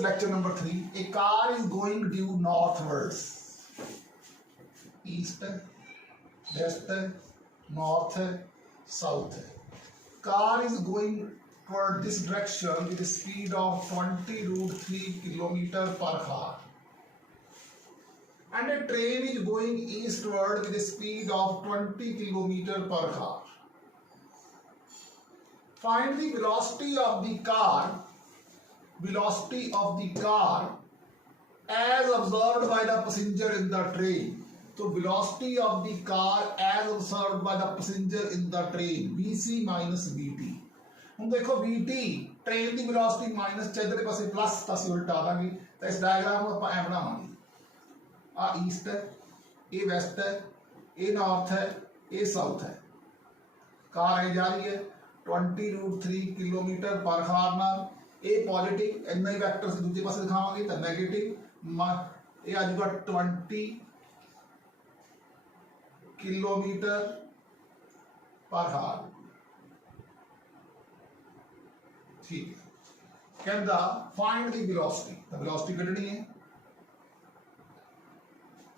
Lecture number 3. A car is going due northwards. East, west, north, south. Car is going toward this direction with a speed of 20√3 km per hour. And a train is going eastward with a speed of 20 km per hour. Find the velocity of the car as observed by the passenger in the train. So velocity of the car as observed by the passenger in the train, vc minus vt. ਹੁਣ ਦੇਖੋ vt train की velocity minus च इधरले पासे plus ਤਾਂ ਅਸੀਂ ਉਲਟਾ ਦਾਂਗੇ ਤਾਂ ਇਸ ਡਾਇਗਰਾਮ ਨੂੰ ਆਪਾਂ ਐ ਬਣਾਵਾਂਗੇ ਆ ਈਸਟ ਹੈ ਇਹ ਵੈਸਟ ਹੈ ਇਹ ਨਾਰਥ ਹੈ ਇਹ ਸਾਊਥ ਹੈ ਕਾਰ ਆ ਜਾ ਰਹੀ ਹੈ 20√3 किलोमीटर पर हार ਨਾਲ ਇਹ पॉजिटिव इन्ना ही वैक्टर से दूसरे पासे दिखावांगे तो नेगेटिव ये आ जाएगा 20 किलोमीटर पर हार ठीक है कहता फाइंड दी वेलोसिटी तो वेलोसिटी कढनी है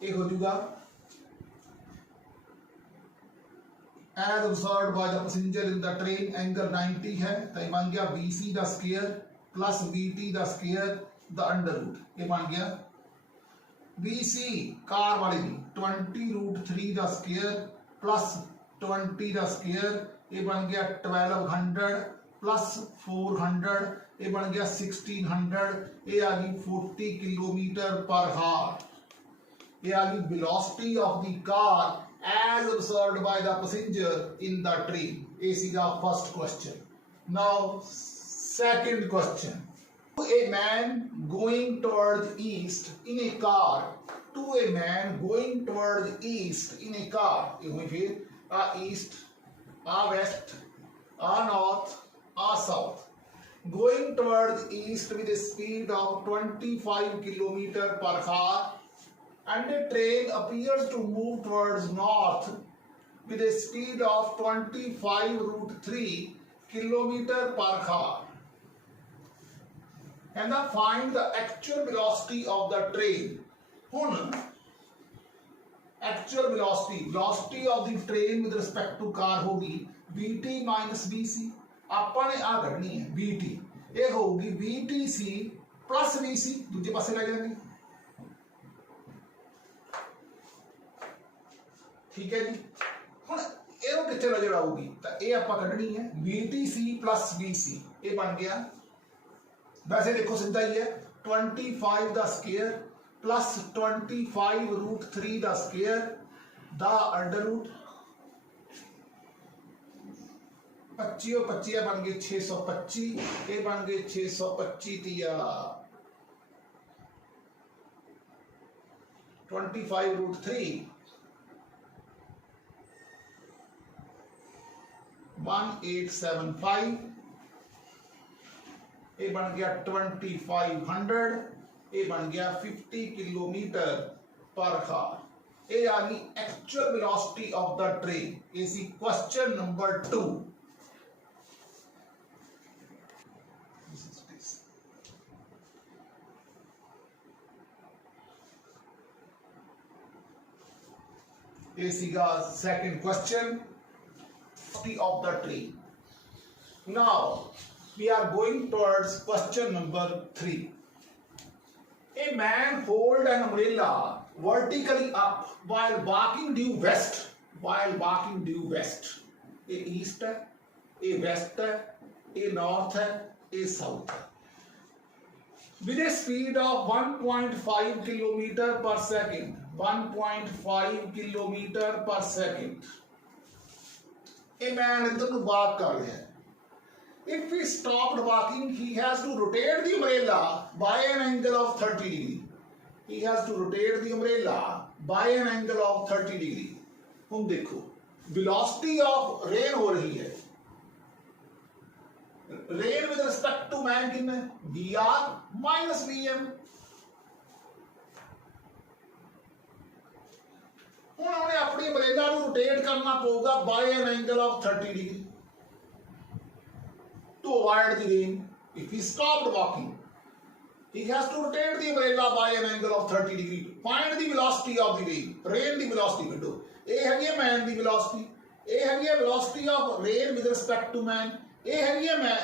एक हो जाएगा as observed by the passenger in the train angle 90 है तो ये बन गया bc का स्क्वायर प्लस vt का स्क्वायर द अंडर रूट ये बन गया bc कार वाली भी 20√3 का स्क्वायर प्लस 20 का स्क्वायर ये बन गया 1200 प्लस 400 ये बन गया 1600 ये आ गई 40 किलोमीटर पर हार ये आ गई velocity of the car as observed by the passenger in the train. This is our first question. Now, second question. To a man going towards east in a car. To a man going towards east in a car. East, west, north, south. Going towards east with a speed of 25 km per hour. And a train appears to move towards north with a speed of 25√3 km per hour. And now find the actual velocity of the train. Actual velocity of the train with respect to car होगी vt minus vc. अपन ने आ करनी है vt ये होगी vtc plus vc दूसरे पासे ले जाएंगे ठीक है जी ਹੁਣ ਇਹਨੂੰ ਕਿੱਥੇ ਨਜ਼ਰ ਆਊਗੀ ਤਾਂ ਇਹ ਆਪਾਂ ਕੱਢਣੀ ਹੈ VTC plus VC ਇਹ ਬਣ ਗਿਆ ਵੈਸੇ ਦੇਖੋ ਸਿੱਧਾ ਹੀ ਹੈ 25 ਦਾ ਸਕੁਅਰ plus 25√3 ਦਾ ਸਕੁਅਰ ਦਾ ਅੰਡਰ ਰੂਟ 25 और 25 बन गए 625 ये बन गए 625 दिया 25√3 1875 ये बन गया 2500 ये बन गया 50 किलोमीटर पर हार ये आ गई actual velocity of the train इसी क्वेश्चन नंबर 2 ये सीगा second question of the train. Now we are going towards question number 3. A man hold an umbrella vertically up while walking due west. A east है, a west है, a north है, a south है. With a speed of 1.5 km per second. 1.5 km per second. A man इधर को walk कर रहा है If he stopped walking he has to rotate the umbrella by an angle of 30 degree he has to rotate the umbrella by an angle of 30 degree हम देखो velocity of rain हो रही है rain with respect to man कितना vr minus vm ਹੁਣ ਉਹਨੇ ਆਪਣੀ umbrella ਨੂੰ ਰੋਟੇਟ ਕਰਨਾ ਪਊਗਾ by an angle of 30 degree to avoid the rain if he stopped walking he has to rotate the umbrella by an angle of 30 degree. Find the velocity of the rain. Rain the velocity कढो. ये है man the velocity. ये है velocity of rain with respect to man. ये है man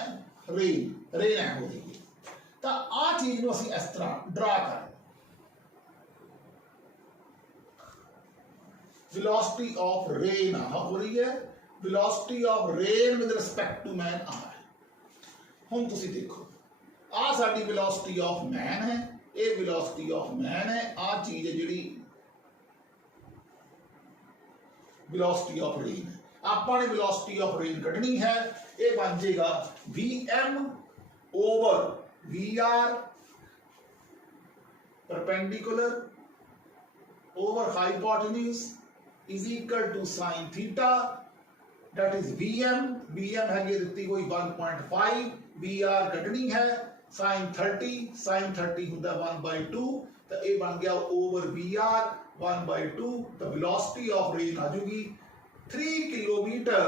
rain. Rain है हो रही है. तो आ चीज ਨੂੰ ਅਸੀਂ ਇਸ ਤਰ੍ਹਾਂ ਡਰਾ ਕਰ velocity of rain हो रही है. velocity of rain with respect to man आ है. ਹੁਣ ਤੁਸੀਂ ਦੇਖੋ आ साडी velocity of man है, ये velocity of man है. आ चीज है जिहड़ी velocity of rain है. ਆਪਾਂ ने velocity of rain ਕੱਢਣੀ है. ये बन जाएगा vm over vr perpendicular over hypotenuse is equal to sin theta. That is vm है ये दित्ती कोई 1.5. vr ਕੱਢਣੀ है sin 30 ਹੁੰਦਾ 1/2 तो ये बन गया over vr 1/2. तो velocity of rain आ जाएगी 3 किलोमीटर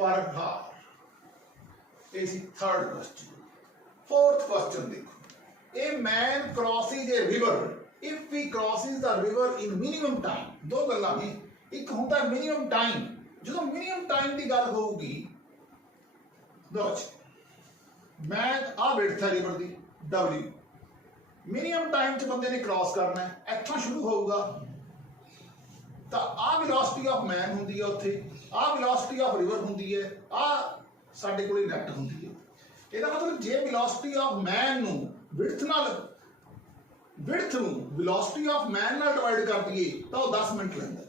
पर आवर. ये सी थर्ड क्वेश्चन. फोर्थ क्वेश्चन देखो. A man crosses a river. If he crosses the river in minimum time. दो गल्लां ने. एक ਹੁੰਦਾ मिनिमम टाइम. ਜਦੋਂ मिनिमम टाइम ਦੀ ਗੱਲ ਹੋਊਗੀ दोच मैन आ विड्थ है रिवर दी w. मिनिमम टाइम च बंदे ने क्रॉस करना है. इत्थों शुरू होਊਗਾ ਤਾਂ ਆ ਵੈਲੋਸਿਟੀ ਆਫ ਮੈਨ ਹੁੰਦੀ ਹੈ ਉੱਥੇ. ਆ ਵੈਲੋਸਿਟੀ ਆਫ ਰਿਵਰ ਹੁੰਦੀ ਹੈ. ਆ ਸਾਡੇ ਕੋਲੇ ਨੈਟ ਹੁੰਦੀ ਹੈ. ਇਹਦਾ ਮਤਲਬ ਜੇ ਵੈਲੋਸਿਟੀ ਆਫ ਮੈਨ ਨੂੰ ਵਿਡਥ ਨੂੰ ਵੈਲੋਸਿਟੀ ਆਫ ਮੈਨ ਨਾਲ ਡਿਵਾਈਡ ਕਰ ਦਈਏ ਤਾਂ ਉਹ 10 ਮਿੰਟ ਲੈਂਦਾ.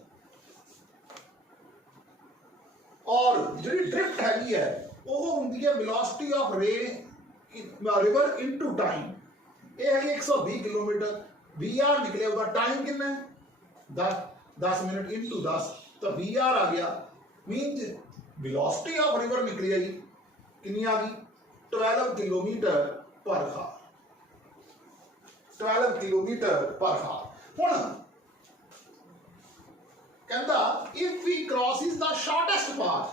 और जी ड्रिफ्ट हैगी है वो होंगी है velocity of river into time. ये है 120 किलोमीटर. vr निकले होगा. टाइम कितना है 10 मिनट इनटू 10 तो vr आ गया. मींस वेलोसिटी ऑफ रिवर निकली आई कितनी आ गई 12 किलोमीटर पर आवर. 12 किलोमीटर पर आवर. हुण कहता if we crosses the shortest path.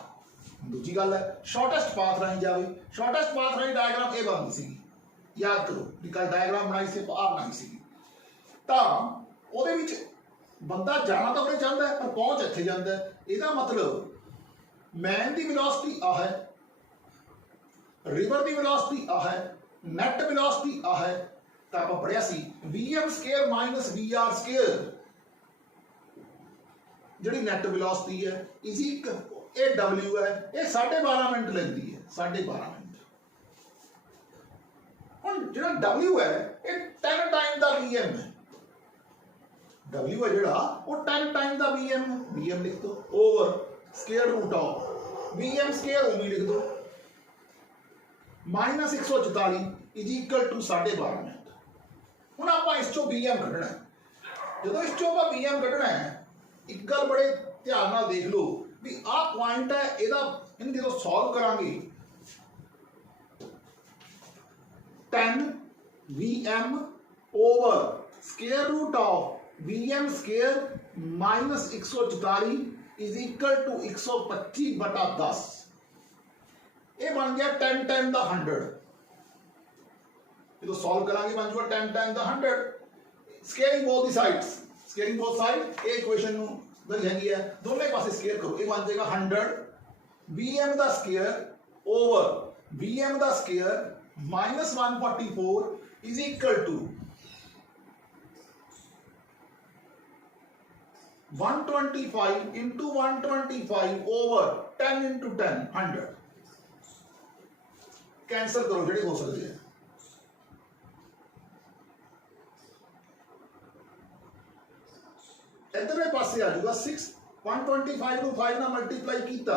दूसरी गल है शॉर्टेस्ट पाथ राही जावे. शॉर्टेस्ट पाथ राही डायग्राम ए बनती सी. याद करो कि कल डायग्राम बनाई से आ बनाई सी. तां ओदे विच बंदा जाना तो अपने चाहता है पर पहुंच इत्थे जांदा है. इहदा मतलब मैन दी वेलोसिटी आ है, रिवर दी वेलोसिटी आ है, नेट वेलोसिटी आ है. तां आपां पढ़िया सी vm² माइनस vr स्क्वायर जिहड़ी नेट वेलोसिटी है इसी ए w है. ये 12.5 मिनट लगती है. 12.5 मिनट. हुण जिहड़ा w है ये 10 टाइम दा vm है. w है जिहड़ा वो 10 टाइम दा vm है. vm लिख दो over square root of vm² ओमी लिख दो minus 144 is equal to 12.5 minute. हुण आपां इस चों vm कढना है. जदों इस चों आपां vm कढना है एक गल बड़े ध्यान नाल देख लो भी आ पॉइंट है. इहदा इन्हूं जदों सॉल्व करांगे 10 vm over square root of vm² minus 144 is equal to 125/10. ये बन गया 10 टाइम द 100. जदों सॉल्व करांगे बन जाएगा 10 time the 100. Squaring both the sides. Squaring both side ये इक्वेशन नु दल हैगी है. दोनों पासे स्केयर करो. ये बन जाएगा 100 vm the square over vm the square minus 144 is equal to 125 into 125 over 10 into 10 100. Cancel करो जेडे हो सकते हैं. इधरले पासे आ जाएगा 6 125 ਨੂੰ 5 ਨਾਲ ਮਲਟੀਪਲਾਈ ਕੀਤਾ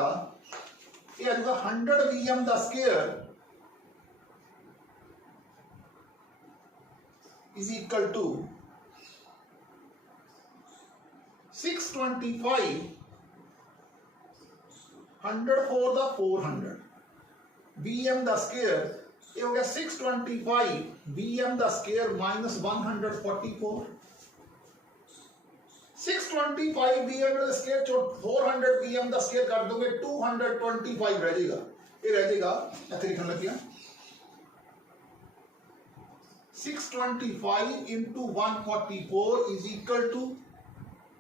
ਇਹ ਆ ਜਾਊਗਾ 100 vm the square is equal to 625 100 for the 400 vm the square ਇਹ ਹੋ ਗਿਆ 625 vm ਦਾ ਸਕੁਅਰ minus 144 625 vm ਦਾ ਸਕੁਅਰ ਚੋਂ 400 vm ਦਾ ਸਕੁਅਰ ਕਰ ਦੋਗੇ 225 रह जाएगा. ये रह जाएगा ਇੱਥੇ ਲਿਖਣ ਲੱਗਿਆ 625 into 144 is equal to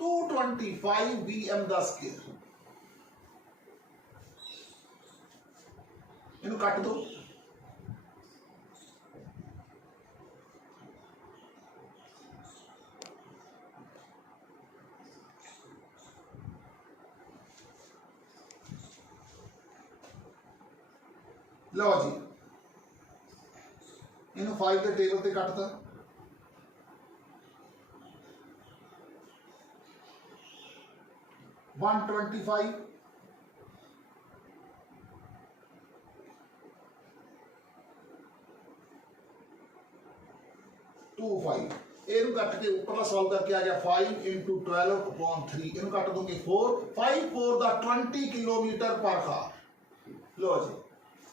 225 vm the square. ਇਹਨੂੰ ਕੱਟ ਦੋ। लो जी इन्हों 5 के टेबल से कटता। वन 25 25 ਇਹਨੂੰ ਕੱਟ ਕੇ ਉੱਪਰਲਾ ਸੋਲਵ ਕਰਕੇ ਆ ਗਿਆ 5 into 12/3 ਇਹਨੂੰ ਕੱਟ ਦੋਗੇ 4 5 4 ਦਾ 20 किलोमीटर पर हार। लो जी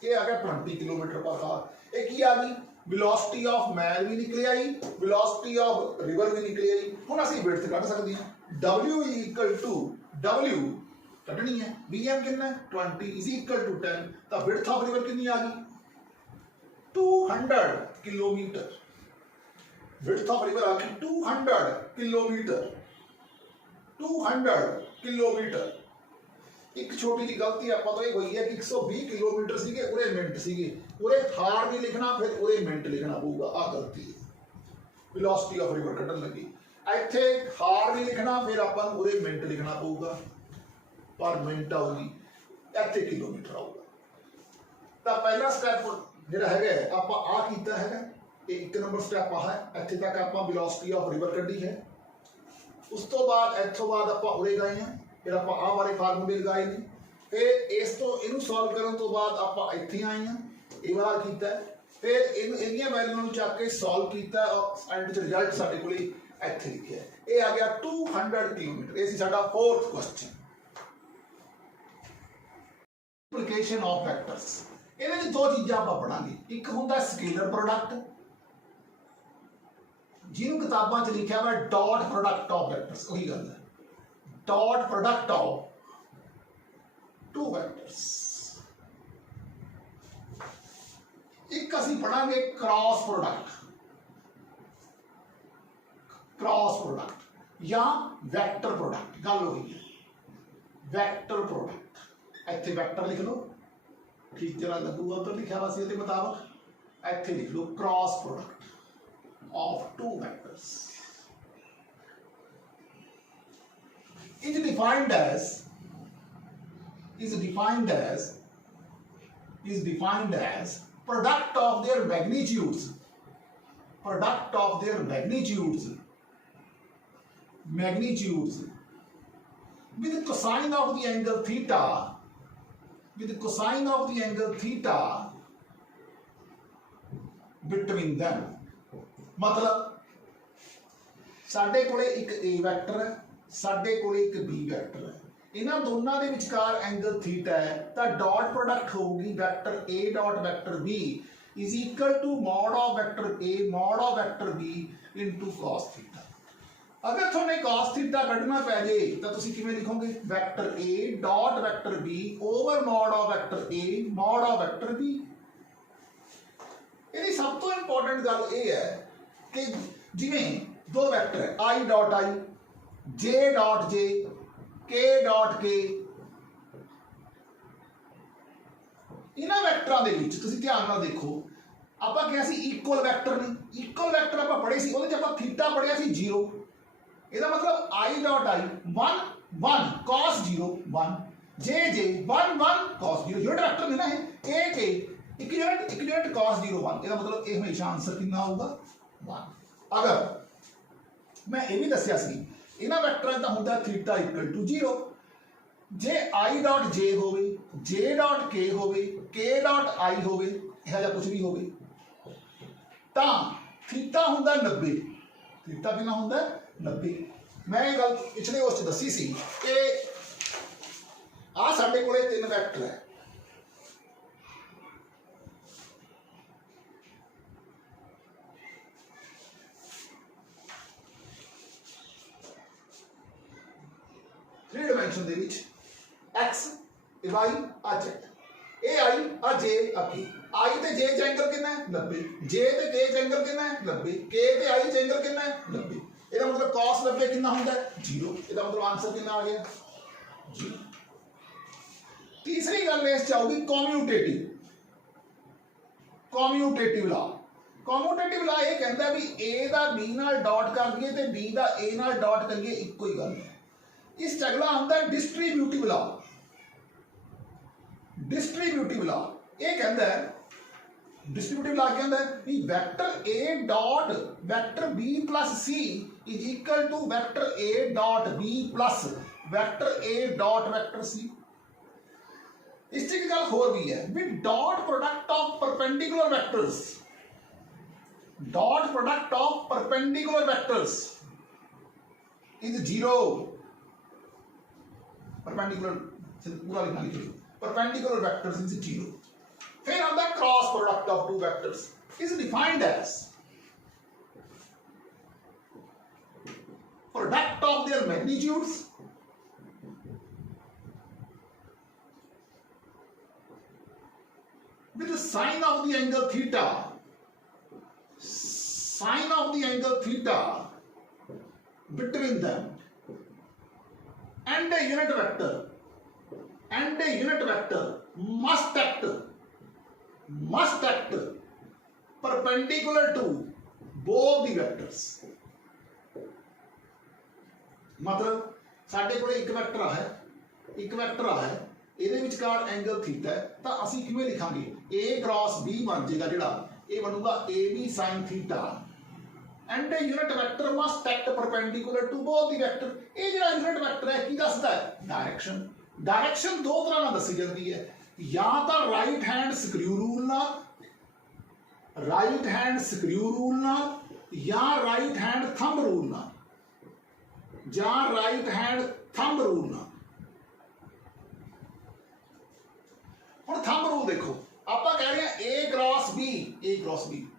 ये आ गया 20 किलोमीटर पर हार। ये की आ गई वेलोसिटी ऑफ मैन भी निकल आई, वेलोसिटी ऑफ रिवर भी निकल आई। हुण असीं विड्थ कढ सकते हैं। W इक्वल टू W कटनी है vm कितना है 20 इज इक्वल टू 10 तो विड्थ ऑफ रिवर कितनी आ गई 200 किलोमीटर। विड्थ ऑफ रिवर आ गई 200 किलोमीटर 200 किलोमीटर। एक छोटी जी गलती ਆਪਾਂ ਤੋਂ ਇਹ ਹੋਈ ਹੈ कि 120 किलोमीटर ਸੀਗੇ ਉਰੇ ਮਿੰਟ ਸੀਗੇ ਉਰੇ ਹਾਰ ਨਹੀਂ ਲਿਖਣਾ ਫਿਰ ਉਰੇ ਮਿੰਟ ਲਿਖਣਾ ਪਊਗਾ। ਆ ਗਲਤੀ ਹੈ ਵੈਲੋਸਿਟੀ ਆਫ ਰਿਵਰ ਕੱਢਣ ਲੱਗੀ ਇੱਥੇ ਹਾਰ ਨਹੀਂ ਲਿਖਣਾ ਫਿਰ ਆਪਾਂ ਨੂੰ ਉਰੇ ਮਿੰਟ ਲਿਖਣਾ ਪਊਗਾ ਪਰ ਮਿੰਟ ਆਊਗੀ ਇੱਥੇ ਕਿਲੋਮੀਟਰ ਆਊਗਾ। ਤਾਂ ਪਹਿਲਾ ਸਟੈਪ ਜਿਹੜਾ ਹੈਗਾ ਆਪਾਂ ਆ ਕੀਤਾ ਹੈਗਾ ਇਹ 1 ਨੰਬਰ ਸਟੈਪ ਆ ਹੈ ਇੱਥੇ ਤੱਕ ਆਪਾਂ ਵੈਲੋਸਿਟੀ ਆਫ ਰਿਵਰ ਕੱਢੀ ਹੈ। ਉਸ ਤੋਂ ਬਾਅਦ ਇੱਥੋਂ ਬਾਅਦ ਆਪਾਂ ਉਰੇ ਗਏ ਹਾਂ फिर आप आ वाले फार्मूले लगाए ने फिर इस तो इनू सॉल्व करने तो बाद आप इत्थे आए हैं ये वाला कीता फिर इन इन्नियां वैल्यूआं नूं चक के सॉल्व कीता और एंड च रिजल्ट साडे कोले इत्थे लिखिआ है। ये आ गया 200 किलोमीटर। ये सी साडा 4th question multiplication of vectors. इहदे विच दो चीज़ां आपां पढ़ांगे एक हुंदा स्केलर प्रोडक्ट जिहनूं किताबां च लिखिआ वा डॉट प्रोडक्ट ऑफ वेक्टर्स। वही गल है dot product of two vectors. एक असीं पढ़ांगे क्रॉस प्रोडक्ट या वेक्टर प्रोडक्ट। गल हो गई वेक्टर प्रोडक्ट इत्थे वेक्टर लिख लो ठीक जरा लगूगा उधर लिखा हुआ सी मुताबिक इत्थे लिख लो cross product of two vectors is defined as product of their magnitudes with cosine of the angle theta between them। मतलब साडे कोले एक a वेक्टर है साडे कोले एक बी वेक्टर है इन्हां दोनों के विचकार एंगल थीटा है तो डॉट प्रोडक्ट होगी vector A dot vector B is equal to mod of vector A mod of vector B into cos theta. अगर थोड़े cos थीटा कढ़ना पै जाए तो तुसीं किवें लिखोगे vector A dot vector B over mod of vector A mod of vector B. इहदी सब तो इंपॉर्टेंट गल यह है कि जिवें दो वेक्टर है I dot I J dot J के डॉट के इन्हां वैक्टरां दे विच तुसीं ध्यान नाल देखो आपां क्या सी इक्वल वैक्टर ने इक्वल वैक्टर आपां पढ़े सी उहदे च आपां थीटा पढ़िया सी 0 ਇਹਦਾ मतलब I dot I 1 1 cos 0 1 J J 1 1 cos 0 unit vector ने ना है ए के एक यूनिट cos 0 1 ਇਹਦਾ मतलब ਇਹ ਹਮੇਸ਼ਾ ਆਨਸਰ कितना होगा 1। अगर मैं ये भी दस्या सी इन्हां वैक्टरां दा हुंदा थीटा इक्वल टू 0 जे आई डॉट जे होवे जे डॉट के होवे के डॉट आई होवे इह जा कुछ भी होवे तां थीटा हुंदा 90 थीटा कितना हुंदा 90। मैं ये गल पिछले उस च दसी सी कि आ साडे कोले 3 वैक्टर है थ्री डायमेंशन दे विच x y आ z ए आई आ जे आ के आई ते जे च एंगल कितना है 90, जे ते के च एंगल कितना है 90, के ते आई च एंगल कितना है 90। ਇਹਦਾ मतलब cos 90 कितना ਹੁੰਦਾ है 0। ਇਹਦਾ मतलब आंसर कितना आ गया 0। तीसरी गल इस आऊगी कॉम्यूटेटिव ला। कॉम्यूटेटिव ला ये कहता है भी ए दा बी नाल डॉट कर दिए ते बी दा ए नाल डॉट करिए इक्को ही गल है। इस अगला आंदा है डिस्ट्रीब्यूटिव ला। डिस्ट्रीब्यूटिव ला ये कहता है डिस्ट्रीब्यूटिव ला क्या है कि vector A dot vector B plus C is equal to vector A dot B plus vector A dot vector C. इस चीज की गल होर भी है भी dot product of perpendicular vectors, dot product of perpendicular vectors is 0। Perpendicular पूरा लिखना लिखिए परपेंडिकुलर वेक्टर्स इज 0। फिर आता है cross product of two vectors is defined as product of their magnitudes with the sine of the angle theta, sine of the angle theta between them and a unit vector must act perpendicular to both the vectors। मतलब साडे कोले एक vector है ਇਹਦੇ ਵਿਚਕਾਰ angle theta है तो ਅਸੀਂ ਕਿਵੇਂ ਲਿਖਾਂਗੇ a क्रॉस b ਬਣ ਜਾਏਗਾ ਜਿਹੜਾ ਇਹ ਬਣੂਗਾ ab sin theta and a unit vector must act perpendicular to both the vector। ਇਹ ਜਿਹੜਾ यूनिट वेक्टर है ਕੀ ਦੱਸਦਾ ਹੈ डायरेक्शन दो तरह ਨਾਲ ਦੱਸੀ ਜਾਂਦੀ ਹੈ या ਤਾਂ राइट हैंड स्क्रू रूल ਨਾਲ या राइट हैंड थंब रूल ਨਾਲ ਹੁਣ थंब रूल देखो आप कह रहे हैं ए क्रॉस बी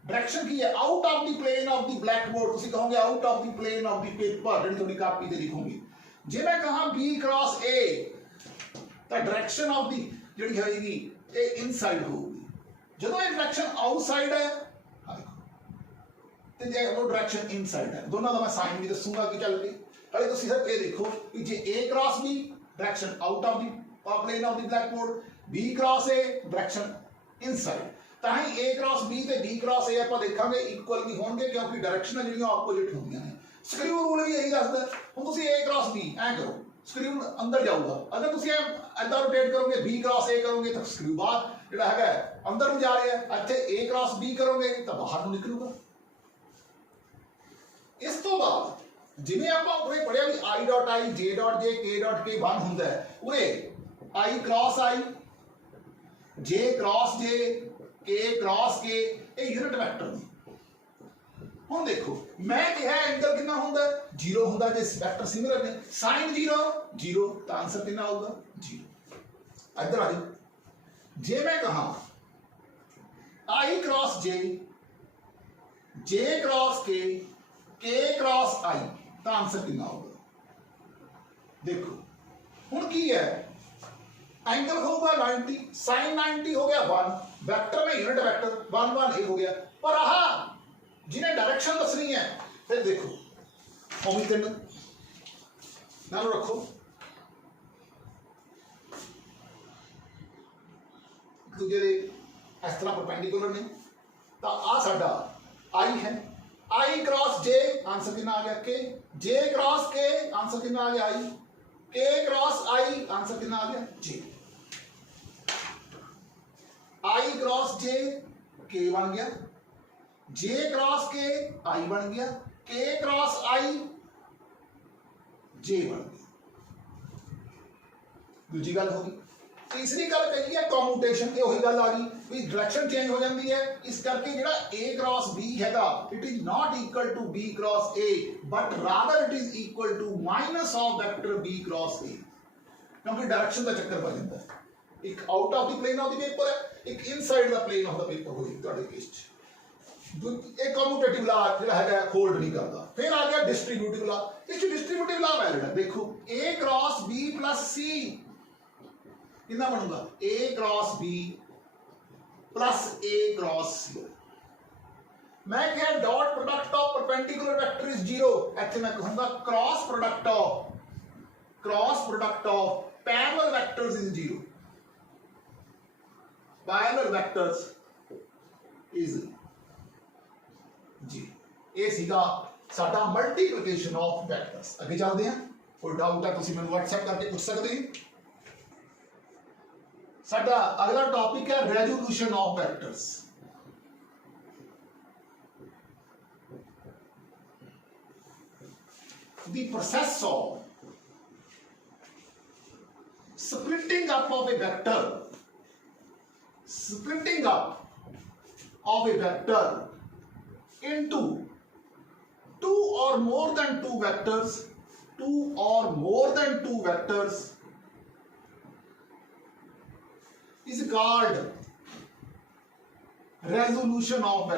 डायरेक्शन की है out of the plane of the blackboard तुसी कहोगे out of the plane of the paper ਜਿਹੜੀ ਤੁਹਾਡੀ ਕਾਪੀ ਤੇ ਲਿਖੋਗੇ। ਜੇ ਮੈਂ ਕਹਾਂ b क्रॉस a ਤਾਂ डायरेक्शन ऑफ द ਜਿਹੜੀ ਹੋਏਗੀ ਇਹ ਇਨਸਾਈਡ ਹੋਊਗੀ। ਜਦੋਂ ਇਹ डायरेक्शन आउटसाइड है ਆ ਦੇਖੋ ਤੇ ਜੇ ਉਹ डायरेक्शन ਇਨਸਾਈਡ है ਦੋਨਾਂ ਦਾ ਮੈਂ ਸਾਈਨ ਵੀ ਦੱਸੂਗਾ ਕਿ ਚੱਲ ਕੇ ਹਲੇ ਤੁਸੀਂ ਸਿਰਫ ਇਹ ਦੇਖੋ ਕਿ ਜੇ a cross b direction out of the plane of the blackboard B cross A direction inside ਤਾਂ ਹੀ A क्रॉस B ਤੇ B क्रॉस A ਆਪਾਂ ਦੇਖਾਂਗੇ ਇਕੁਅਲ ਨਹੀਂ ਹੋਣਗੇ ਕਿਉਂਕਿ ਡਾਇਰੈਕਸ਼ਨਾਂ ਜਿਹੜੀਆਂ ਆਪੋਜ਼ਿਟ ਹੁੰਦੀਆਂ ਨੇ। ਸਕਰੂ ਰੂਲ ਵੀ ਇਹੀ ਦੱਸਦਾ। ਹੁਣ ਤੁਸੀਂ A क्रॉस B ਐ ਕਰੋ ਸਕਰੂ ਅੰਦਰ ਜਾਊਗਾ ਅਗਰ ਤੁਸੀਂ ਐਦਾਂ ਰੋਟੇਟ ਕਰੋਗੇ B क्रॉस A ਕਰੋਗੇ ਤਾਂ ਸਕਰੂ ਬਾਹਰ ਜਿਹੜਾ ਹੈਗਾ ਅੰਦਰ ਨੂੰ ਜਾ ਰਿਹਾ ਹੈ। ਇੱਥੇ A क्रॉस B ਕਰੋਗੇ ਤਾਂ ਬਾਹਰ ਨੂੰ ਨਿਕਲੂਗਾ। ਇਸ ਤੋਂ ਬਾਅਦ ਜਿਵੇਂ ਆਪਾਂ ਉਰੇ ਪੜਿਆ ਵੀ I dot I J dot J K dot K 1 ਹੁੰਦਾ ਹੈ ਉਰੇ I cross I J cross J K cross K ये यूनिट वेक्टर ने। हुण देखो मैं कहा एंगल कितना हुंदा 0 हुंदा जे वेक्टर सिमिलर ने sin 0 तो आंसर कितना आऊगा 0। इधर आ जाओ जे मैं कहा I cross J cross K cross I तो आंसर कितना आऊगा। देखो हुण की है एंगल होगा 90 sin 90 हो गया 1 वेक्टर में यूनिट वेक्टर 1 1 1 हो गया पर आहा जिन्हें डायरेक्शन दसनी है फिर देखो ओमी तीन नाल रखो दूजे दे इस तरह परपेंडिकुलर ने तो आ साडा आई है I क्रॉस J आंसर कितना आ गया K J cross K answer कितना आ गया I K cross I answer कितना आ गया J I cross J K बन गया J क्रॉस K I बन गया K क्रॉस I J बन गया। दूसरी गल होगी। तीसरी गल कही है कॉम्यूटेशन ये वही गल आ गई भी डायरेक्शन चेंज हो जाती है इस करके ਜਿਹੜਾ A क्रॉस B हैगा it is not equal to B cross A but rather it is equal to minus of vector B cross A क्योंकि डायरेक्शन का चक्कर पा जाता है। एक out of the plane of the paper है एक inside the plane of the paper होगी ਤੁਹਾਡੇ ਕੇਸ ਚ एक कम्यूटेटिव ला ਜਿਹੜਾ ਹੈਗਾ होल्ड नहीं करता। फिर आ गया डिस्ट्रीब्यूटिव ला। इस डिस्ट्रीब्यूटिव ला वैलिड है देखो A cross B plus C कितना बनूगा A cross B plus A cross C. मैं क्या dot product of perpendicular vector is zero, ऐसे मैं कहूंगा cross product of parallel vectors is zero. Parallel vectors is जी। ये सीगा साडा मल्टीप्लिकेशन ऑफ वेक्टर्स। अगे चलते हैं, कोई डाउट है तुसीं मैनूं व्हाट्सएप करके पूछ सकते हो। साडा अगला टॉपिक है resolution of vectors. The process of splitting up of a vector into two or more than two vectors is called resolution of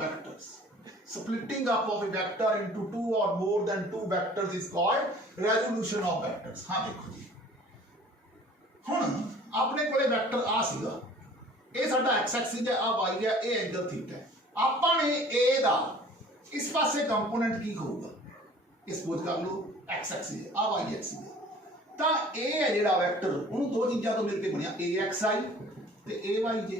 vectors. Splitting up of a vector into two or more than two vectors is called resolution of vectors. हाँ देखो जी, हुण अपने कोले vector आ सीगा, ये साडा x axis है, आ y है, ये एंगल थीटा है। आपां ने a दा इस पासे कंपोनेंट की होगा, इस सपोज कर लो x एक्सिस है, आ y एक्सिस है, तां a है जिहड़ा वेक्टर उहनूं दो चीज़ां तो मिलके बनिया axi ते ayj।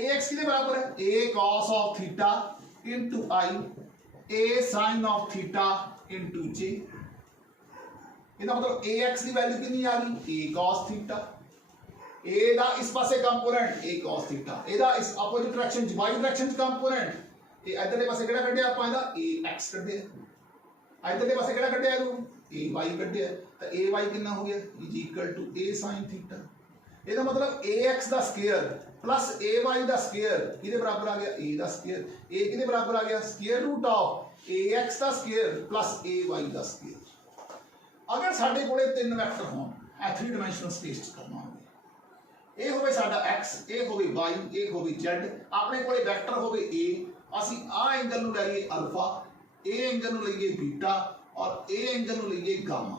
ax किसके बराबर है? a cos of theta into i a sine of theta into j। इसका मतलब ax की वैल्यू कितनी आ गई? a cos theta. a दा इस पासे कंपोनेंट a cos थीटा, एदा इस अपोजिट डायरेक्शन च y डायरेक्शन च कंपोनेंट ए इधरले पासे केड़ा कढिया आपां एदा ax कढिया, इधरले पासे केड़ा कढिया एनु ay कढिया, तो ay कितना हो गया is equal to a sin theta. ਇਹਦਾ मतलब ax ਦਾ ਸਕੁਅਰ प्लस ay ਦਾ ਸਕੁਅਰ ਇਹਦੇ ਬਰਾਬਰ ਆ ਗਿਆ a ਦਾ ਸਕੁਅਰ। a ਕਿਹਦੇ ਬਰਾਬਰ ਆ ਗਿਆ? ਸਕੁਅਰ रूट ऑफ ax ਦਾ ਸਕੁਅਰ प्लस ay ਦਾ ਸਕੁਅਰ। अगर ਸਾਡੇ ਕੋਲੇ ਤਿੰਨ ਵੈਕਟਰ ਹੋਣ ਇਹ 3 ਡਾਈਮੈਂਸ਼ਨਲ ਸਪੇਸ ਚ ਕਰਨਾ ਹੋਵੇ, ਇਹ ਹੋਵੇ ਸਾਡਾ x, ਇਹ ਹੋਵੇ y, ਇਹ ਹੋਵੇ z, ਆਪਣੇ ਕੋਲੇ ਵੈਕਟਰ ਹੋਵੇ a, ਅਸੀਂ ਆ ਐਂਗਲ ਨੂੰ ਲੈ ਲਈਏ ਅਲਫਾ, ਇਹ ਐਂਗਲ ਨੂੰ ਲਈਏ ਬੀਟਾ ਔਰ ਇਹ ਐਂਗਲ ਨੂੰ ਲਈਏ ਗਾਮਾ।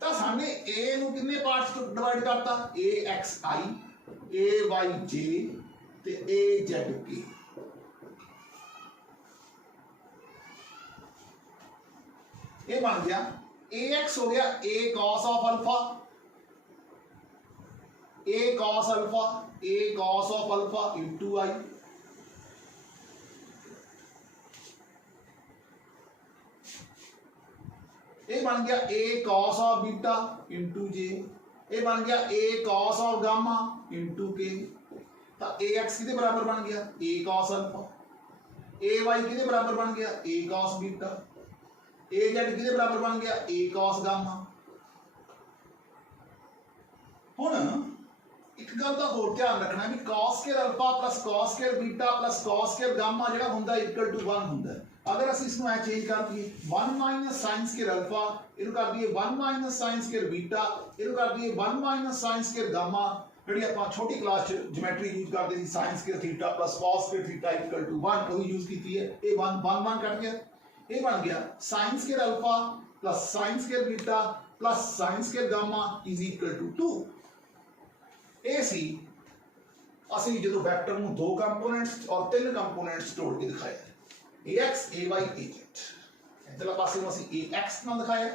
तो सामने a ਨੂੰ कितने पार्ट्स ਤੋਂ डिवाइड करता? axi, ayj ਤੇ azk। ये बन गया ax हो गया a cos of alpha, a cos of alpha into i। ये बन गया a cos of beta into J, ये बन गया a cos of gamma into K. तो ax किसके बराबर बन गया? a cos alpha. ay किसके बराबर बन गया? a cos beta. az किसके बराबर बन गया? a cos gamma. हुण एक गल दा होर ध्यान रखना भी cos square alpha plus cos square beta plus cos square gamma जिहड़ा हुंदा इक्वल टू 1 हुंदा है। अगर असं इसमें ऐ चेंज कर दिए 1 माइनस साइन स्क्वायर अल्फा, इनू कर दिए 1 माइनस साइन स्क्वायर बीटा, इनू कर दिए 1 माइनस साइन स्क्वायर गामा, जिहड़ी आपां छोटी क्लास च ज्योमेट्री यूज करते सी sine square theta plus cos square theta equal to 1, वही यूज कीती है। ये 1 कट गया, ये बन गया sine square alpha plus sine square beta plus sine square gamma is equal to 2। ये सी असं जो वैक्टर नूं दो कंपोनेंट्स और तीन कंपोनेंट्स तोड़ के दिखाया ax ay az। इधरला पासे ਨੂੰ ਅਸੀਂ ax ਨਾਲ ਦਿਖਾਇਆ,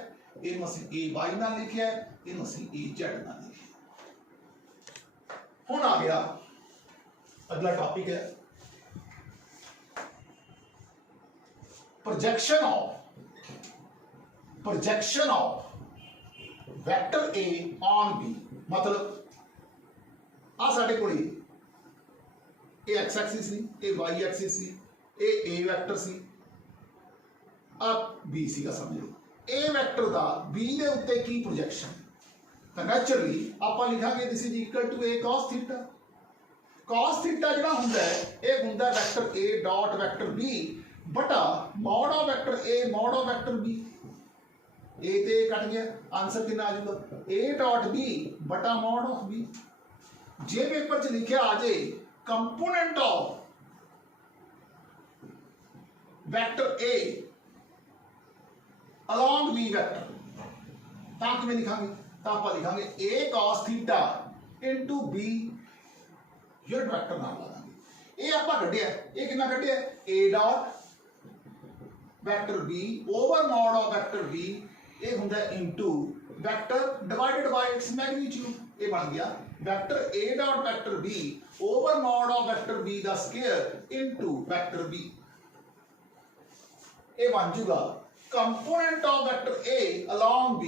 ਇਹਨੂੰ ਅਸੀਂ ay ਨਾਲ ਲਿਖਿਆ, ਇਹਨੂੰ ਅਸੀਂ az ਨਾਲ ਲਿਖਿਆ। ਹੁਣ ਆ ਗਿਆ अगला टॉपिक है projection of vector a on b। मतलब आ साडे कोल ये x एक्सिस सी, ये y एक्सिस सी, ये a वेक्टर सी, अब b सीगा समझ लो। a वेक्टर दा b दे उत्ते की प्रोजेक्शन, तो नेचुरली आपां लिखांगे this is equal to a cos theta. cos theta जिहड़ा हुंदा है ये हुंदा vector a dot vector b बटा mod of vector a mod of vector b। a ते कट गया, आंसर कितना आ जाऊगा a डॉट b बटा मॉड ऑफ b। जे पेपर च लिखिया आ जाए component of vector a along b vector, ਤਾਂ ਕਿਵੇਂ ਲਿਖਾਂਗੇ, ਤਾਂ ਆਪਾਂ ਲਿਖਾਂਗੇ a cos theta into b unit vector नाल ला दांगे। ये ਆਪਾਂ ਕੱਢਿਆ, ਇਹ ਕਿੰਨਾ ਕੱਢਿਆ a dot vector b over mod of vector b ਇਹ ਹੁੰਦਾ into vector divided by its magnitude. ये बन गया vector a dot vector b over mod of vector b दा स्क्वायर इनटू वैक्टर b। ये बन जाऊगा component of vector a along b।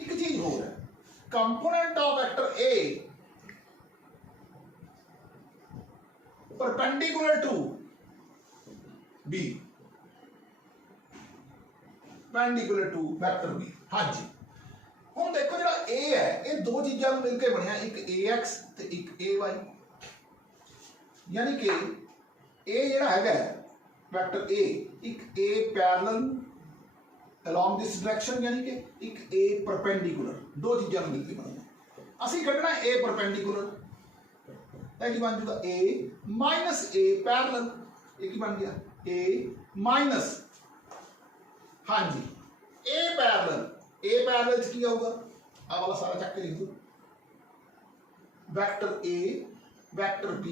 एक चीज हो है, component of vector a perpendicular to b, perpendicular to vector b। हाँ जी, हुण देखो जो a है ये दो चीज़ों मिलकर बनया, एक ax ते एक ay, यानी कि a जिहड़ा हैगा वैक्टर a एक a parallel along this direction यानी कि एक a परपेंडिकुलर, दो चीज़ों मिलकर बनया। असीं कढना a परपेंडिकुलर बन जाएगा a माइनस a पैरेलल, एक ही बन गया a माइनस, हाँ जी a पैरेलल की होगा आ वाला सारा चक्कर लिख दो, vector a vector b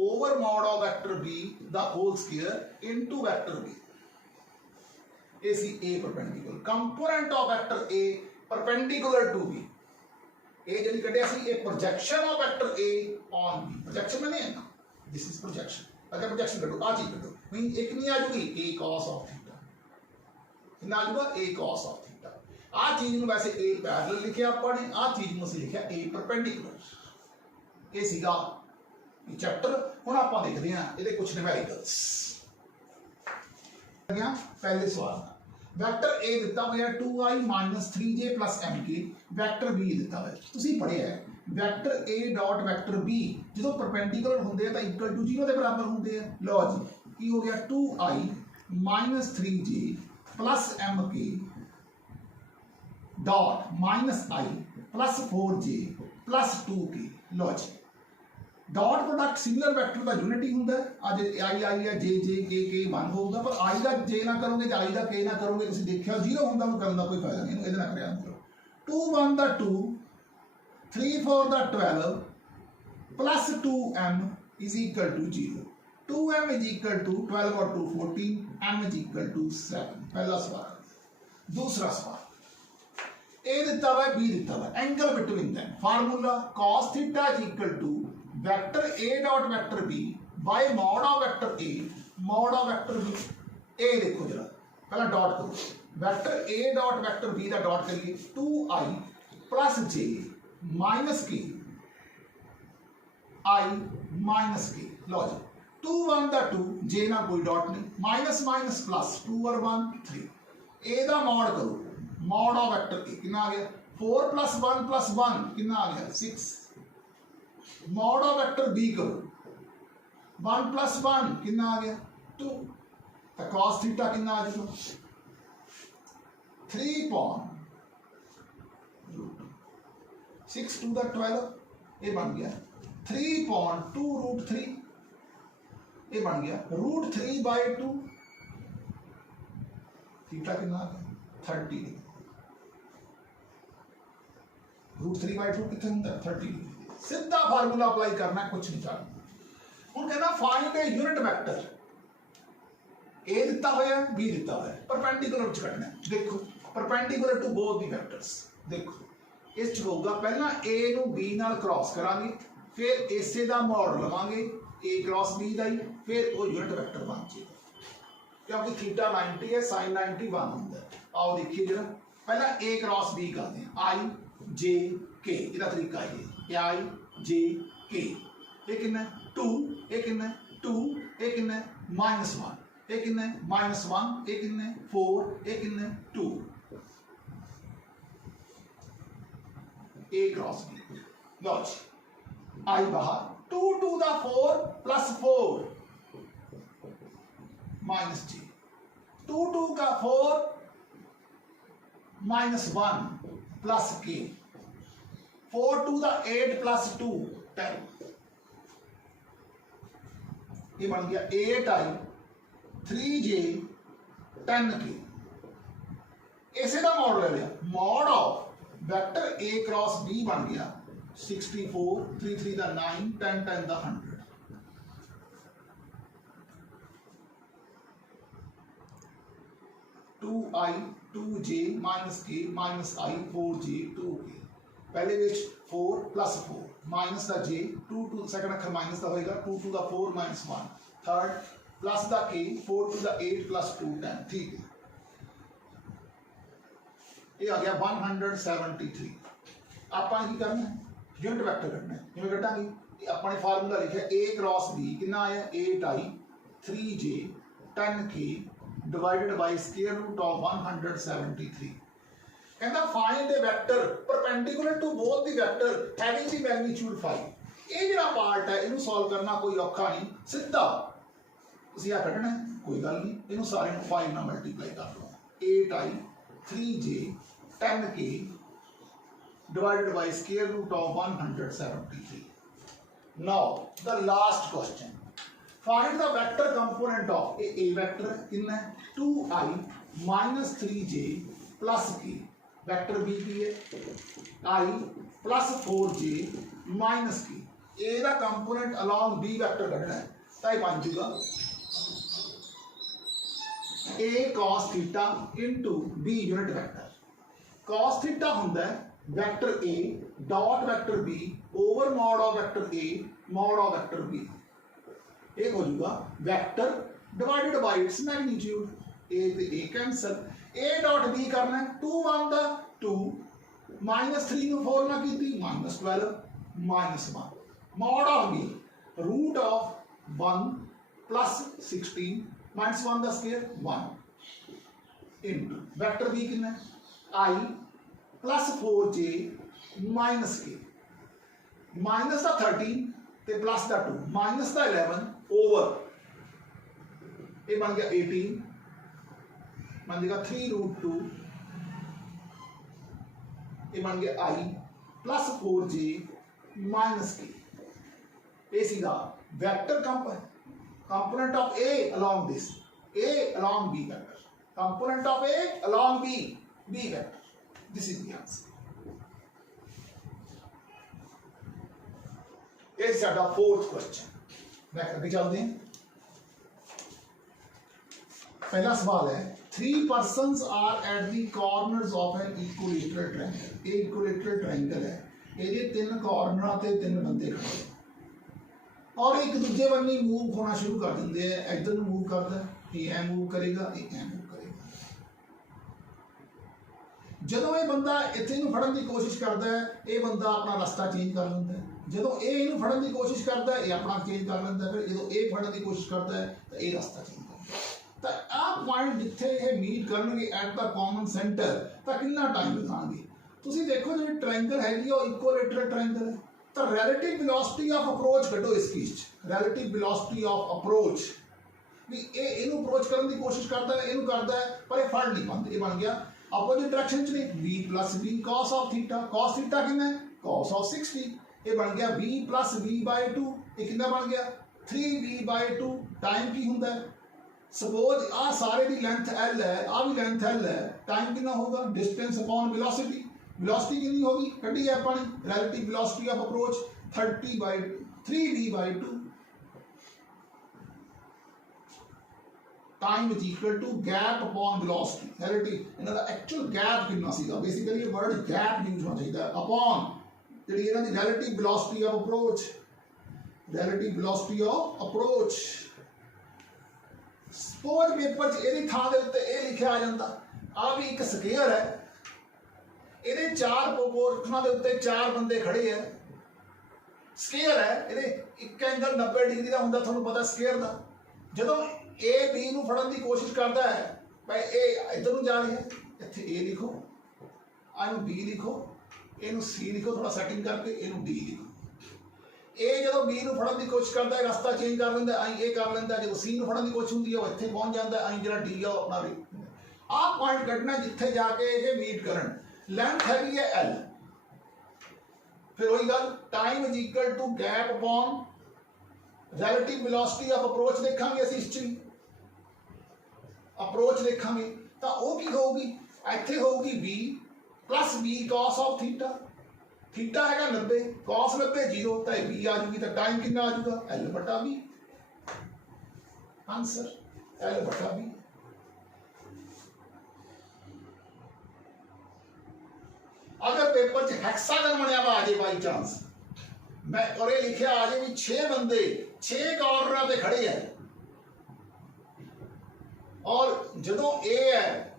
over mod of vector b the whole square into vector b। ए सी a perpendicular component of vector a perpendicular to b। ए जल्दी कटिया सी ए projection of vector a on b, projection में नहीं है ना, दिस इज प्रोजेक्शन। अगर प्रोजेक्शन करो आ चीज करो नहीं, एक नहीं आ जाएगी a cos ऑफ थीटा, कितना आ जाएगा a cos ऑफ थीटा। आ चीज ਨੂੰ वैसे a पैरेलल लिखे ਆਪਾਂ ने, आ चीज ਨੂੰ ਅਸੀਂ ਲਿਖਿਆ a परपेंडिकुलर। ਇਹ ਸੀਗਾ ਇਹ ਚੈप्टर। ਹੁਣ ਆਪਾਂ ਦੇਖਦੇ ਹਾਂ ਇਹਦੇ ਕੁਝ ਨਿਊਮੈਰਿਕਲਸ। पहले सवाल वैक्टर a दिता हुआ 2i minus 3j plus mk, vector b दिता हुआ तुसीं पढ़िया है vector a dot vector b जो परपेंडिकुलर होंगे तो इक्वल टू 0 के बराबर होंगे। लो जी की हो गया 2i minus 3j plus mk dot minus i plus 4j plus 2k। लो जी डॉट प्रोडक्ट सिंगुलर वेक्टर का यूनिट ही होंगे, अज आई आई है जे जे के वन होगा, पर आई का जे ना करोगे तो आई का के ना करोगे, तुम देखा जीरो होंगे तो करने का कोई फायदा नहीं, ये ना करिया करो। 2 1 दा 2 3 4 दा 12 plus 2m is equal to 0। 2m is equal to 12 और 2 14, m इज इक्वल टू 7। पहला सवाल। दूसरा सवाल ए दिता हुआ बी दिता हुआ, angle between them formula cos theta is equal to vector a dot vector b by mod of vector a mod of vector b। ए देखो जरा पहला डॉट करो, vector a dot vector b का डॉट करिए 2i plus j minus k i minus k। लो जी 2 1 दा 2 j ना कोई डॉट नहीं, माइनस माइनस प्लस 2 और 1 3। a दा मॉड करो, मॉड ऑफ वेक्टर a कितना आ गया 4 प्लस 1 प्लस 1 कितना आ गया 6। मॉड ऑफ वेक्टर b करो 1 प्लस 1 कितना आ गया 2, तो cos थीटा कितना आ जाएगा 3 पॉन 6 टू द 12, ये बन गया 3 पॉन 2 रूट 3, ये बन गया रूट 3 बाय 2। थीटा कितना आ गया 30 डिग्री, रूट 3 बाय 2 कितना होता है 30 डिग्री। सीधा फार्मूला अप्लाई करना है, कुछ नहीं करना। हुण कहना फाइंड ए यूनिट वेक्टर, ए दिता होया बी दिता होया, परपेंडिकुलर च कढना है। देखो perpendicular to both the vectors, देखो इस च होगा पहला ए नु बी नाल क्रॉस करांगे, फिर इसे दा मॉड लवांगे ए क्रॉस बी दा ही, फिर वो यूनिट वेक्टर बन जाएगा क्योंकि थीटा 90 है sin 91 होंदा है। आओ देखिए जरा पहला ए क्रॉस बी करते हैं, आई जे के इहदा तरीका है आई जे के। ये कितना 2, ये कितना 2, ये कितना -1, ये कितना -1, ये कितना 4, ये कितना 2। ए क्रॉस बी लो आई बाहर 2 टू द 4 प्लस 4 माइनस जी 2 2 का 4 -1 प्लस के 4 टू द 8 प्लस 2 10। ये बन गया 8i 3j 10k। इसे का मॉड ले लिया, mod of vector A cross B बन गया 64, 3 3 दा 9, 10 10 दा 100। 2i 2j minus k minus I 4j 2k। पहले विच 4 प्लस 4 माइनस दा j 2 2 सेकंड अखर माइनस दा होएगा 2 2 दा 4 माइनस 1 थर्ड प्लस दा k 4 2 दा 8 प्लस 2 10। ठीक है, ये आ गया 173। ਆਪਾਂ ਕੀ ਕਰਨਾ ਹੈ, यूनिट वेक्टर करना है। किवें कटांगे, अपने फार्मूला लिखा a क्रॉस b कितना आया 8i 3j 10k divided by square root of 173। कहता find the vector perpendicular to both the vector having the magnitude 5। ये ਜਿਹੜਾ ਪਾਰਟ ਹੈ ਇਹਨੂੰ ਸੋल्व ਕਰਨਾ ਕੋਈ ਔਖਾ ਨਹੀਂ, ਸਿੱਧਾ ਤੁਸੀਂ ਆ ਕੱਢਣਾ ਹੈ, ਕੋਈ ਗੱਲ ਨਹੀਂ, ਇਹਨੂੰ ਸਾਰੇ ਨੂੰ 5 ਨਾਲ ਮਲਟੀਪਲਾਈ ਕਰ ਲਓ। 8i 3j 10k divided by square root of 173। now the last question, find the vector component of a vector in 2i minus 3j plus k, vector b की है i plus 4j minus k, a का component along b vector कढ़ना है, तो ये बन जाएगा a cos theta into b unit vector। cos theta होता है vector a dot vector b over mod of vector a mod of vector b। एक हो जाएगा vector divided by its magnitude, a ते a cancel, a dot b करना है 2 1 दा 2 minus 3 ਨੂੰ 4 ਨਾਲ ਕੀਤੀ minus 12 minus 1 mod of b root of 1 plus 16 minus 1 दा स्क्वायर 1 इनटू वेक्टर b कितना है i प्लस 4j माइनस के माइनस का 13 ते प्लस का 2 माइनस का 11 ओवर ये बन गया 18 बन जाएगा 3 रूट 2 ये बन गया i प्लस 4j माइनस के। ये सीधा vector component of a along this, a along b vector, component of a along b vector. This is the answer। It's our fourth question। Next अभी चलते हैं। पहला सवाल है 3 persons are at the corners of an equilateral triangle। ये equilateral triangle है, ਇਹਦੇ 3 corner ਤੇ 3 ਬੰਦੇ ਖੜੇ और एक दूसरे बन्ने मूव होना शुरू कर देंगे हैं, इधर मूव करता है, ये मूव करेगा, ये मूव करेगा। ਜਦੋਂ ਇਹ ਬੰਦਾ ਇੱਥੇ ਨੂੰ ਫੜਨ ਦੀ ਕੋਸ਼ਿਸ਼ ਕਰਦਾ ਹੈ, ਇਹ ਬੰਦਾ ਆਪਣਾ ਰਸਤਾ ਚੇਂਜ ਕਰ ਲੈਂਦਾ ਹੈ। ਜਦੋਂ ਇਹ ਇਹਨੂੰ ਫੜਨ ਦੀ ਕੋਸ਼ਿਸ਼ ਕਰਦਾ ਹੈ, ਇਹ ਆਪਣਾ ਚੇਂਜ ਕਰ ਲੈਂਦਾ ਹੈ। ਫਿਰ ਜਦੋਂ ਇਹ ਫੜਨ ਦੀ ਕੋਸ਼ਿਸ਼ ਕਰਦਾ ਹੈ ਤਾਂ ਇਹ ਰਸਤਾ ਚੇਂਜ ਕਰਦਾ ਹੈ। ਤਾਂ ਆਹ ਪੁਆਇੰਟ ਜਿੱਥੇ ਇਹ ਮੀਟ ਕਰਨਗੇ ਐਟ ਦਾ ਕਾਮਨ ਸੈਂਟਰ, ਤਾਂ ਕਿੰਨਾ ਟਾਈਮ ਲਗਾਉਣਗੇ। ਤੁਸੀਂ ਦੇਖੋ ਜਿਹੜੀ ਟ੍ਰਾਇੰਗਲ ਹੈਗੀ ਉਹ ਇਕੁਆਲੇਟਰਲ ਟ੍ਰਾਇੰਗਲ ਹੈ, ਤਾਂ ਰਿਲੇਟਿਵ ਵੈਲੋਸਿਟੀ ਆਫ ਅਪਰੋਚ ਕੱਢੋ ਇਸ ਕੇਸ 'ਚ। ਰਿਲੇਟਿਵ ਵੈਲੋਸਿਟੀ ਆਫ ਅਪਰੋਚ ਵੀ ਇਹ ਇਹਨੂੰ ਅਪਰੋਚ ਕਰਨ ਦੀ ਕੋਸ਼ਿਸ਼ ਕਰਦਾ ਹੈ, ਇਹਨੂੰ ਕਰਦਾ ਹੈ, ਪਰ ਇਹ ਫੜ ਨਹੀਂ ਪਾਉਂਦੇ। ਇਹ ਬਣ ਗਿਆ अपोजिट डायरेक्शन च ने b plus b cos of theta, cos theta कितना है cos ऑफ 60। ये बन गया b प्लस b बाय 2, ये कितना बन गया 3b बाय 2। टाइम की होता है, सपोज आ सारे की लेंथ l है, आ भी लेंथ l है, टाइम कितना होगा डिस्टेंस अपॉन वेलोसिटी। वेलोसिटी कितनी होगी कटी है अपनी, relative velocity of approach 30 by 3b by 2। Time is equal to gap upon velocity. Relative इनका एक्चुअल गैप कितना सीगा, बेसिकली ये वर्ड गैप यूज होना चाहिए अपॉन जी इन्हों की relative velocity of approach, relative velocity of approach. Suppose paper च ਇਹਦੀ ਥਾਂ ਦੇ ਉੱਤੇ ਇਹ ਲਿਖਿਆ ਆ ਜਾਂਦਾ, ਆ ਵੀ ਇੱਕ ਸਕੁਅਰ ਹੈ, ਇਹਦੇ 4 ਪ੍ਰੋਪੋਰਸ਼ਨਾਂ ਦੇ ਉੱਤੇ 4 ਬੰਦੇ ਖੜੇ ਹੈ, ਸਕੁਅਰ ਹੈ, ਇਹਦੇ ਇੱਕ ਐਂਗਲ 90 ਡਿਗਰੀ ਦਾ ਹੁੰਦਾ, ਤੁਹਾਨੂੰ ਪਤਾ ਸਕੁਅਰ ਦਾ। ਜਦੋਂ ए बी ਨੂੰ ਫੜਨ ਦੀ ਕੋਸ਼ਿਸ਼ ਕਰਦਾ ਹੈ, ਭਾਈ ਇਹ ਇਧਰ ਨੂੰ ਜਾ ਰਿਹਾ ਹੈ, ਇੱਥੇ a ਲਿਖੋ, ਇਹਨੂੰ b ਲਿਖੋ, ਇਹਨੂੰ c ਲਿਖੋ, ਥੋੜਾ ਸੈਟਿੰਗ ਕਰਕੇ ਇਹਨੂੰ d ਲਿਖੋ। ਇਹ ਜਦੋਂ b ਨੂੰ ਫੜਨ ਦੀ ਕੋਸ਼ਿਸ਼ ਕਰਦਾ ਹੈ ਰਸਤਾ ਚੇਂਜ ਕਰ ਲੈਂਦਾ, ਐਂ ਇਹ ਕਰ ਲੈਂਦਾ। ਜਦੋਂ c ਨੂੰ ਫੜਨ ਦੀ ਕੋਸ਼ਿਸ਼ ਹੁੰਦੀ ਹੈ ਉਹ ਇੱਥੇ ਪਹੁੰਚ ਜਾਂਦਾ, ਐਂ ਜਿਹੜਾ d ਆ ਉਹ ਆਪਣਾ ਆਹ ਪੁਆਇੰਟ ਕੱਢਣਾ ਜਿੱਥੇ ਜਾ ਕੇ ਇਹ ਮੀਟ ਕਰਨ। ਲੈਂਥ ਹੈਗੀ ਹੈ l, ਫਿਰ ਉਹੀ ਗੱਲ time is equal to gap upon relative velocity of approach देखांगे असीं इस अप्रोच देखांगे, तो वह की होगी ਇੱਥੇ ਹੋਊਗੀ b plus b cos of theta, theta हैगा 90, cos 90 0, तो b आ जूगी, तो टाइम कितना आ जाऊगा l बटा b, आंसर l बटा b। अगर पेपर च हेक्सागन बनया वा आ जाए बाई चांस, मैं और ये लिखा आ जाए भी 6 बंदे 6 कॉर्नर पे खड़े हैं और जदों ए है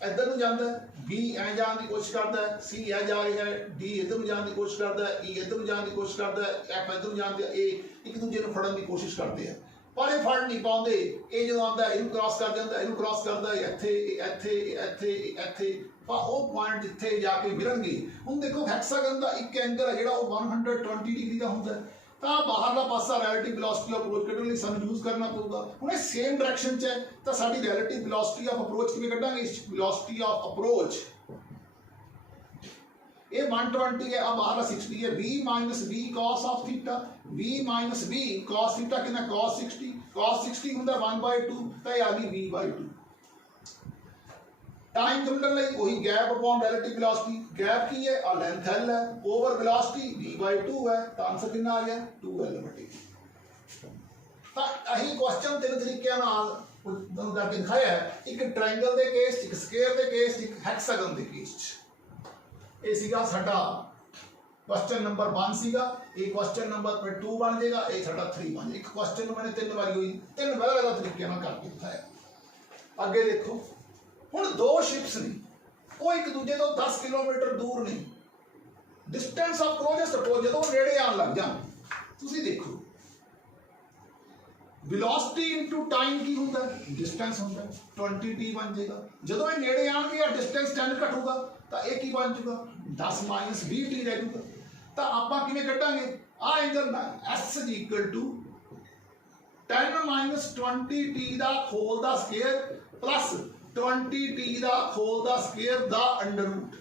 इधर ਨੂੰ ਜਾਂਦਾ है, बी ऐ जाने की कोशिश करता है, सी ऐ जा रही है, डी इधर ਨੂੰ जाने की कोशिश करता है, ई इधर ਨੂੰ जाने की कोशिश करता है, एफ इधर ਨੂੰ जाने ए एक दूजे ਨੂੰ फड़न की कोशिश करते हैं पर ये फड़ नहीं पाते। ये जो आता है इनू क्रॉस कर जाता है, इनू क्रॉस करता है इत्थे इत्थे इत्थे इत्थे पर वो पॉइंट जिथे जाके मिलणगे। हुण देखो हेक्सागन का एक एंगल है जिहड़ा 120 डिग्री का हुंदा है, तो बाहरला पासा रिलेटिव वेलोसिटी ऑफ अप्रोच कढण लई सानूं यूज करना पऊगा। हुण ये सेम डायरेक्शन च है तो साडी रिलेटिव वेलोसिटी ऑफ अप्रोच किवें कढांगे, वेलोसिटी ऑफ अप्रोच ये 120 है, अब बाहरला 60 है, b minus b cos of theta, b minus b cos theta कितना cos 60, cos 60 हुंदा 1/2 तो ये आ गई v/2। टाइम ढूंढने लई वही gap upon relative velocity, gap की है और लेंथ l है, ओवर वेलोसिटी v/2 है, तो आंसर कितना आ गया 2l/2। तो अही क्वेश्चन तीन तरीके नाल ਤੁਹਾਨੂੰ करके दिखाया है, एक ट्रायंगल के केस, एक स्क्वायर के केस, एक हेक्सागन के केस। ये सीगा साडा क्वेश्चन नंबर 1 सीगा, ये क्वेश्चन नंबर 2 बन जाएगा, ये साडा 3 बन जाएगा। एक क्वेश्चन मैंने 3 बार हुई 3 अलग अलग तरीके नाल करके दिखाया। आगे देखो हुण दो शिप्स ने, वो एक दूजे तो 10 किलोमीटर दूर ने, डिस्टेंस ऑफ क्लोजेस्ट अप्रोच जो नेड़े आन लग जान, तुसीं देखो वेलोसिटी इनटू टाइम की होंदा है, डिस्टेंस होंदा है 20t बन जाएगा। जदों ये नेड़े आएंगे या डिस्टेंस 10 घटूगा तो एक ही बन जाऊगा 10 माइनस 20t रह जाऊगा। तो आपां किवें कढांगे, आ angle s is equal to 10 minus 20t दा होल दा स्क्वायर प्लस 20t दा होल दा स्क्वायर दा अंडर रूट।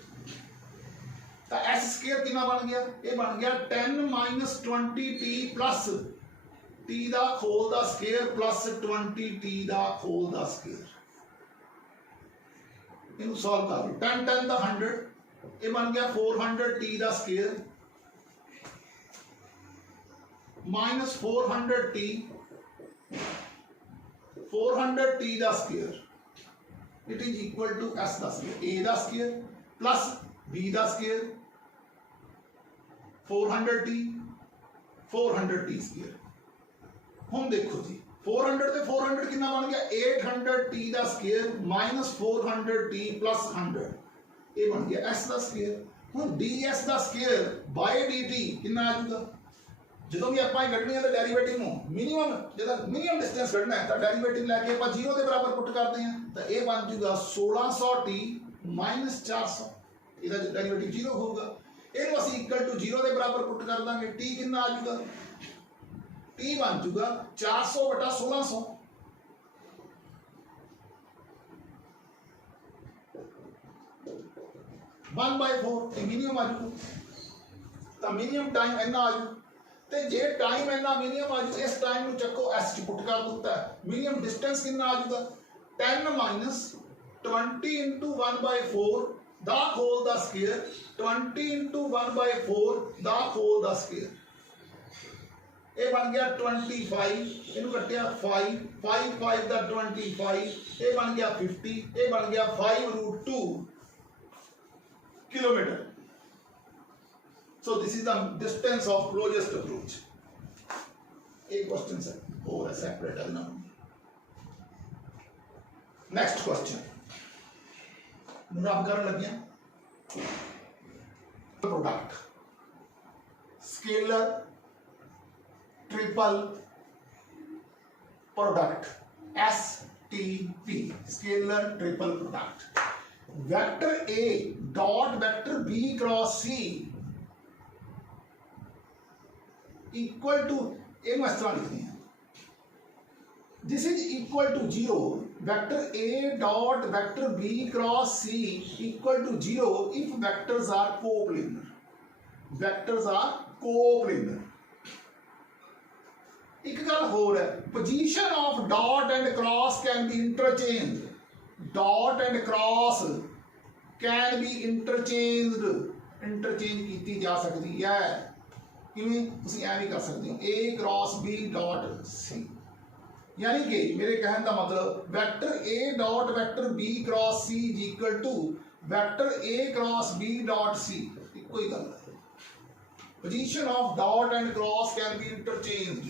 तो s स्क्वायर कितना बन गया, ये बन गया 10 माइनस 20t प्लस t दा होल दा स्क्वायर प्लस 20t दा होल दा स्क्वायर। इनू सॉल्व कर लो, 10 10 दा 100, ये बन गया 400t दा स्क्वायर माइनस 400t दा square, it is equal to s दा स्क्वायर, a दा स्क्वायर प्लस b दा स्क्वायर 400t स्क्वायर। हम देखो जी 400 ते 400 कितना बन गया 800t दा स्क्वायर माइनस 400t प्लस 100, ये बन गया s दा स्क्वायर। हुण ds दा स्क्वायर बाय dt कितना आ जाऊगा, ਜਦੋਂ ਵੀ ਆਪਾਂ ਇਹ ਕੱਢਣੀ ਹੈ ਤਾਂ ਡੈਰੀਵੇਟਿਵ ਨੂੰ ਮਿਨੀਮਮ ਜਦੋਂ ਮਿਨੀਮਮ ਡਿਸਟੈਂਸ ਕੱਢਣਾ ਹੈ ਤਾਂ ਡੈਰੀਵੇਟਿਵ ਲੈ ਕੇ ਆਪਾਂ 0 ਦੇ ਬਰਾਬਰ ਪੁੱਟ ਕਰਦੇ ਹਾਂ ਤਾਂ ਇਹ ਬਣ ਜਾਊਗਾ 1600t ਮਾਈਨਸ 400, ਇਹਦਾ ਡੈਰੀਵੇਟਿਵ 0 ਹੋਊਗਾ। ਇਹਨੂੰ ਅਸੀਂ ਇਕੁਅਲ ਟੂ 0 ਦੇ ਬਰਾਬਰ ਪੁੱਟ ਕਰ ਦਾਂਗੇ, t ਕਿੰਨਾ ਆ ਜਾਊਗਾ, t बन जाऊगा 400 बटा 1600, वन बाय 4 मिनिमम आ जाऊगा। तो मिनिमम टाइम इन्ना आ जाऊ, तो जे टाइम इन्ना मिनिमम आ जाऊ, इस टाइम को चक्को एस च पुट कर दिता है। मिनिमम डिस्टेंस कितना आ जाऊगा 10 माइनस 20 इंटू 1/4 दा होल दा स्क्वायर 20 इंटू 1/4 दा होल दा स्क्वायर, ये बन गया 25, इनू कटिया 5 5 5 दा 25, ये बन गया 50, ये बन गया 5√2 kilometre. So this is the distance of closest approach. एक क्वेश्चन से और है सेपरेट है ना। नेक्स्ट क्वेश्चन मुझे आप करने लगे product scalar triple product STP, scalar triple product, vector A dot vector B cross C equal to, एक इस तरह लिखते हैं, this is equal to 0, vector A dot vector B cross C equal to 0 if vectors are coplanar, vectors are coplanar. एक गल होर है, position of dot and cross can be interchange, dot and cross can be interchanged, interchange की जा सकती है। किवें तुसीं ऐ भी कर सकते हो A cross B dot C, यानी कि मेरे कहने का मतलब vector A dot vector B cross C is equal to vector A cross B dot C. इको ही गल है, position of dot and cross can be interchanged.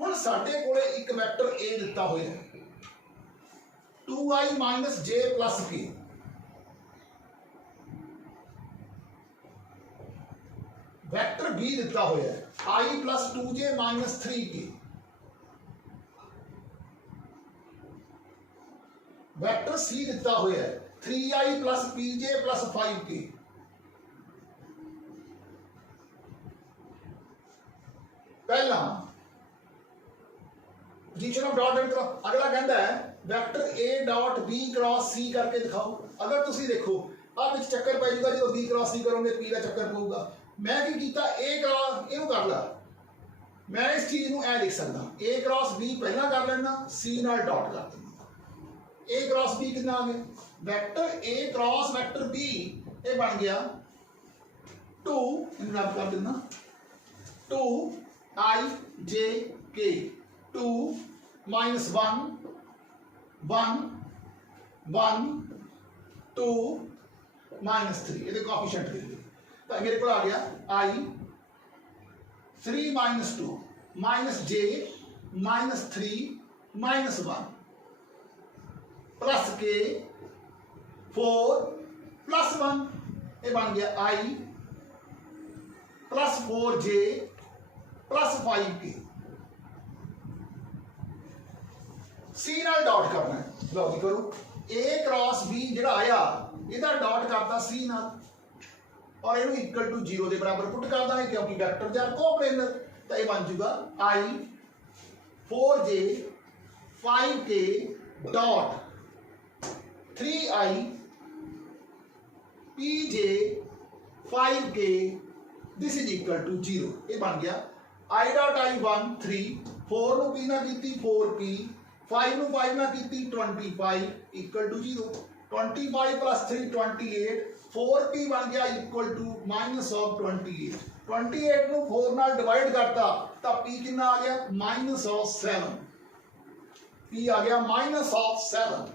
हुण साडे कोले एक वेक्टर ए दिता होया है 2i minus J plus K, vector B दिता होया है i plus 2j minus 3k, vector C दिता होया है 3i plus pj plus 5k, पहला position of dot and cross. अगला कहता है vector A dot B cross C करके दिखाओ। अगर तुसी देखो अब इस चक्कर पै जाऊगा जो बी क्रॉस सी करोगे पी का चक्कर पऊगा। मैं की कीता ए क्रॉस इनू कर ला, मैं इस चीज नू ए लिख सकदा ए क्रॉस बी पहला कर लेना सी नाल डॉट कर देना। ए क्रॉस बी कितना आ गया vector A cross vector B ये बन गया 2 इनू रब कर देना 2i j k 2 minus 1 1 1 2 minus 3 ये कोएफिशिएंट लिख लो तो मेरे को आ गया i 3 minus 2 minus j minus 3 minus 1 plus k 4 plus 1 ये बन गया i plus 4j plus 5k। सी नाल डॉट करना है, लो जी करो ए क्रॉस बी जिहड़ा आया इहदा डॉट करता सी नाल और इहनू इक्वल टू 0 के बराबर पुट करदा है क्योंकि वेक्टर जार कोऑर्डिनेटर तो यह बन जाऊगा i 4j 5k dot 3i pj 5k this is equal to 0। ये बन गया i डॉट i 1 3 4 नु p ना कीती 4p 5 नु 5 ना कीती 25 इक्वल टू 0 25 प्लस 3 28 4p बन गया इक्वल टू माइनस ऑफ 28 28 नु 4 नाल डिवाइड करता तो p कितना आ गया माइनस ऑफ 7 p आ गया माइनस ऑफ 7।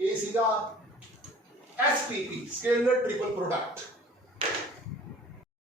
ये सीधा SPP स्केलर ट्रिपल प्रोडक्ट।